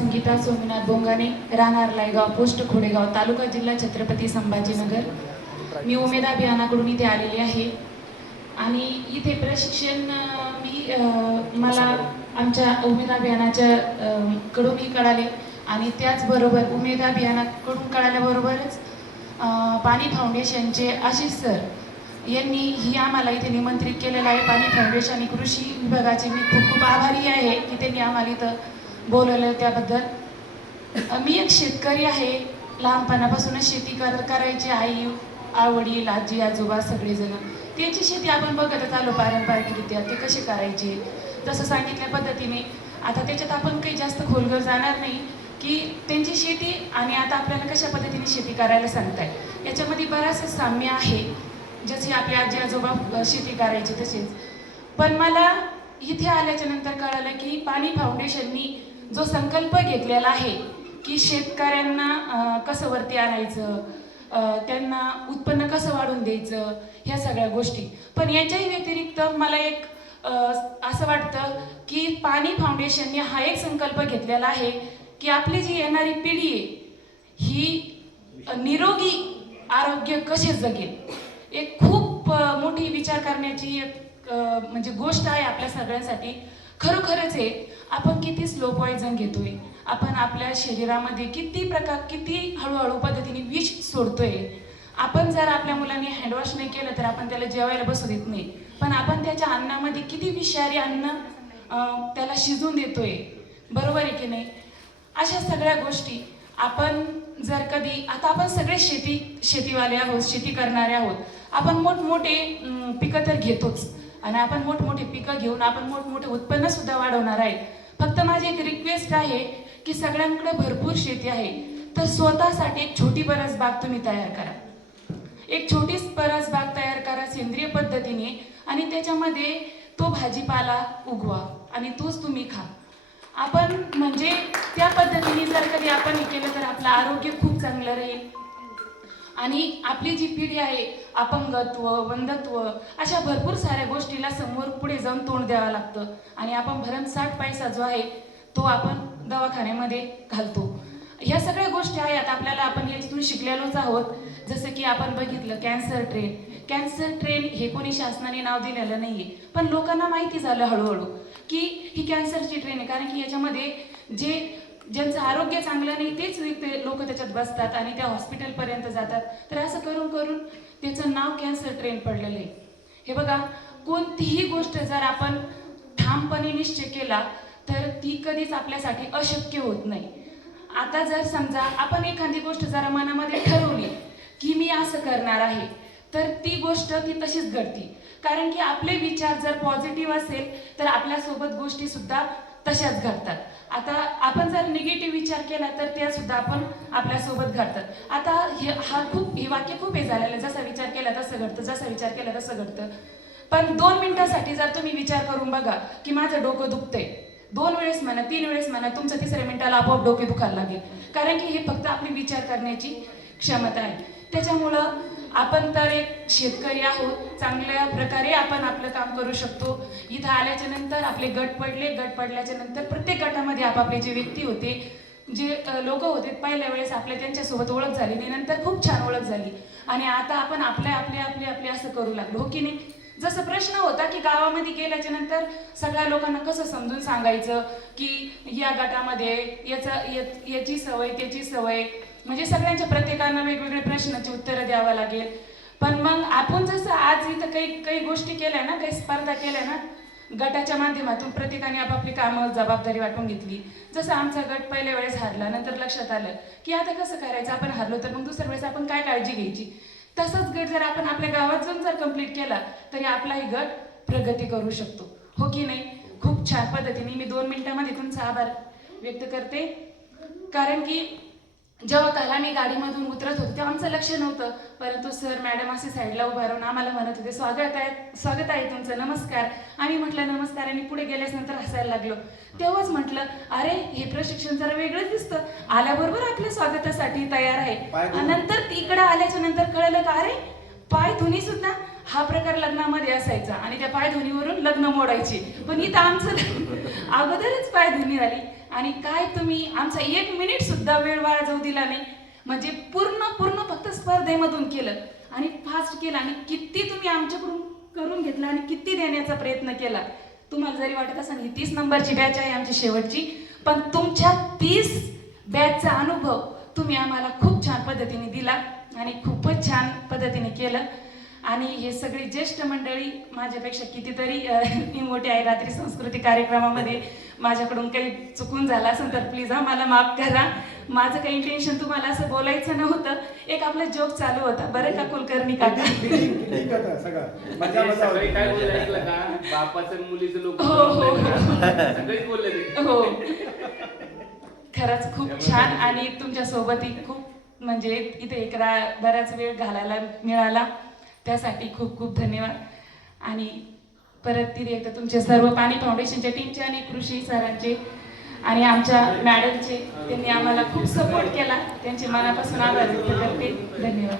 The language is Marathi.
संगीता सोमनाथ बोंगाने, राहणार लायगाव, पोस्ट खोडेगाव, तालुका जिल्हा छत्रपती संभाजीनगर. मी उमेद अभियानाकडून इथे आलेली आहे आणि इथे प्रशिक्षण मला आमच्या उमेद अभियानाच्या कडूनही कळाले आणि त्याचबरोबर उमेद अभियानाकडून कळाल्याबरोबरच पाणी फाउंडेशनचे आशिष सर यांनी ही आम्हाला इथे निमंत्रित केलेलं आहे. पाणी फाउंडेशन आणि कृषी विभागाचे मी खूप खूप आभारी आहे की त्यांनी आम्हाला इथं बोलवलं. त्याबद्दल मी एक शेतकरी आहे. लहानपणापासूनच शेती करायची. आई वडील आजी आजोबा सगळेजण त्यांची शेती आपण बघतच आलो पारंपरिकरित्या ते कसे करायचे तसं सांगितल्या पद्धतीने. आता त्याच्यात आपण काही जास्त खोलवर जाणार नाही की त्यांची शेती आणि आता आपल्याला कशा पद्धतीने शेती करायला सांगताय. याच्यामध्ये बराचसं साम्य आहे, जसे आपले आजी आजोबा शेती करायचे तसेच. पण मला इथे आल्याच्या नंतर कळालं की पाणी फाउंडेशननी जो संकल्प घेतलेला आहे की शेतकऱ्यांना कसं वरती आणायचं, त्यांना उत्पन्न कसं वाढवून द्यायचं, ह्या सगळ्या गोष्टी. पण याच्याही व्यतिरिक्त मला एक असं वाटतं की पाणी फाउंडेशनने हा एक संकल्प घेतलेला आहे की आपली जी येणारी पिढी आहे ही निरोगी आरोग्य कसे जगेल. एक खूप मोठी विचार करण्याची एक म्हणजे गोष्ट आहे आपल्या सगळ्यांसाठी. खरोखरच आहे आपण किती स्लो पॉयझन घेतोय, आपण आपल्या शरीरामध्ये किती हळूहळू पद्धतीने विष सोडतोय. आपण जर आपल्या मुलांनी हँडवॉश नाही केलं तर आपण त्याला जेवायला बसू देत नाही, पण आपण त्याच्या अन्नामध्ये किती विषारी अन्न त्याला शिजून देतोय. बरोबर आहे की नाही. अशा सगळ्या गोष्टी आपण जर कधी, आता आपण सगळे शेतीवाले आहोत, शेती करणारे आहोत. आपण मोठमोठे पिकं तर घेतोच आणि आपण मोठमोठे पिकं घेऊन आपण मोठमोठे उत्पन्न सुद्धा वाढवणार आहे. फक्त माझी एक रिक्वेस्ट आहे की सगळ्यांकडे भरपूर शेती आहे तर स्वतःसाठी एक छोटी परसबाग तुम्ही तयार करा. एक छोटी परसबाग तयार करा सेंद्रिय पद्धतीने आणि त्याच्यामध्ये तो भाजीपाला उगवा आणि तोच तुम्ही खा. आपण म्हणजे त्या पद्धतीने जर कधी आपण हे केलं तर आपलं आरोग्य खूप चांगलं राहील आणि आपली जी पिढी आहे अपंगत्व वंधत्व अशा भरपूर साऱ्या गोष्टीला समोर पुढे जाऊन तोंड द्यावं लागतं आणि आपण भरमसाठ पैसा जो आहे तो आपण दवाखान्यामध्ये घालतो. ह्या सगळ्या गोष्टी आहेत आपल्याला, आपण याच्यातून शिकलेलोच आहोत. जसं की आपण बघितलं कॅन्सर ट्रेन हे कोणी शासनाने नाव दिलेलं नाहीये, पण लोकांना माहिती झालं हळूहळू की ही कॅन्सरची ट्रेन आहे. कारण की याच्यामध्ये ज्यांचं आरोग्य चांगलं नाही तेच लोक त्याच्यात बसतात आणि त्या हॉस्पिटलपर्यंत जातात. तर असं करून करून त्याचं नाव कॅन्सर ट्रेन पडलेलं आहे. हे बघा, कोणतीही गोष्ट जर आपण ठामपणे निश्चय केला तर ती कधीच आपल्यासाठी अशक्य होत नाही. आता जर समजा आपण एखादी गोष्ट जरा मनामध्ये ठरवली की मी असं करणार आहे तर ती गोष्ट ती तशीच घडते. कारण की आपले विचार जर पॉझिटिव्ह असेल तर आपल्यासोबत गोष्टी सुद्धा तशाच घडतात. आता आपण जर निगेटिव्ह विचार केला तर त्या सुद्धा आपण आपल्यासोबत घडतात. आता हे वाक्य खूप हे झालेलं, जसा विचार केला तसं घडतं, जसा विचार केला तसं घडतं. पण 2 मिनिटासाठी जर तुम्ही विचार करून बघा की माझं डोकं दुखतंय, 2 वेळेस म्हणा 3 वेळेस म्हणा, तुमचं 3ऱ्या मिनिटाला आपोआप डोके दुखायला लागेल. कारण की हे फक्त आपली विचार करण्याची क्षमता आहे. त्याच्यामुळं आपण तर एक शेतकरी आहोत, चांगल्या प्रकारे आपण आपलं काम करू शकतो. इथं आल्याच्या नंतर आपले गट पडल्याच्या नंतर प्रत्येक गटामध्ये आपापले जे व्यक्ती होते, जे लोक होते, पहिल्या वेळेस त्यांच्यासोबत ओळख झाली नाही, नंतर खूप छान ओळख झाली आणि आता आपण आपले असं करू लागलो. हो की नाही. जसं प्रश्न होता की गावामध्ये गेल्याच्या नंतर सगळ्या लोकांना कसं समजून सांगायचं की या गटामध्ये याची सवय त्याची सवय, म्हणजे सगळ्यांच्या प्रत्येकांना वेगवेगळे प्रश्नाची उत्तरं द्यावं लागेल. पण मग आपण जसं आज इथं काही गोष्टी केल्या ना, काही स्पर्धा केल्या ना, गटाच्या माध्यमातून प्रत्येकाने आपापली कामं जबाबदारी वाटून घेतली. जसं आमचा गट पहिल्या वेळेस हारला, नंतर लक्षात आलं की आता कसं करायचं, आपण हारलो तर मग दुसऱ्या वेळेस आपण काय काळजी घ्यायची. तसंच गट जर आपण आपल्या गावात जाऊन जर कंप्लीट केला तरी आपलाही गट प्रगती करू शकतो. हो की नाही. खूप छान पद्धतीने मी 2 मिनिटांमध्ये तुमचा आभार व्यक्त करते. कारण की जेव्हा काल आम्ही गाडीमधून उतरत होतो तेव्हा आमचं लक्ष नव्हतं, परंतु सर मॅडम असे साईडला उभा राहून आम्हाला म्हणत होते स्वागत आहे तुमचं, नमस्कार. आम्ही म्हटलं नमस्कार आणि पुढे गेल्यास नंतर हसायला लागलो. तेव्हाच म्हटलं अरे हे प्रशिक्षण जरा वेगळंच दिसतं, आल्याबरोबर आपल्या स्वागतासाठी तयार आहे. नंतर तिकडे आल्याच्या नंतर कळलं का अरे पायधुनी सुद्धा हा प्रकार लग्नामध्ये असायचा आणि त्या पायधुनीवरून लग्न मोडायचे. पण इथं आमचं अगोदरच पायधुनी आली. आणि काय तुम्ही आमचा 1 मिनिट सुद्धा वेळ वाया जाऊ दिला नाही. म्हणजे पूर्ण फक्त स्पर्धेमधून केलं आणि फास्ट केलं आणि किती तुम्ही आमच्याकडून करून घेतलं आणि किती देण्याचा प्रयत्न केला. तुम्हाला जरी वाटत असेल ही 30 नंबरची बॅच आहे आमची शेवटची, पण तुमच्या 30 बॅचचा अनुभव तुम्ही आम्हाला खूप छान पद्धतीने दिला आणि खूपच छान पद्धतीने केलं. आणि हे सगळी ज्येष्ठ मंडळी माझ्यापेक्षा कितीतरी मी मोठी आहे. रात्री सांस्कृतिक कार्यक्रमामध्ये माझ्याकडून काही चुकून झालं असेल तर प्लीज मला माफ करा. माझं काही इंटेन्शन तुम्हाला असं बोलायचं नव्हतं. एक आपला जोक चालू होता बरं का कुलकर्णी काका. काय बोललं ऐकलं का? बापाचं मुलीचं लोक हो. सगळेच बोलले. हो, खरंच खूप छान. आणि तुमच्या सोबतही खूप म्हणजे इथे बराच वेळ घालायला मिळाला, त्यासाठी खूप खूप धन्यवाद. आणि परत तिथे एकदा तुमचे सर्व पाणी फाउंडेशनच्या टीमचे आणि कृषी सरांचे आणि आमच्या मॅडमचे, त्यांनी आम्हाला खूप सपोर्ट केला, त्यांचे मनापासून आभार व्यक्त करते. धन्यवाद.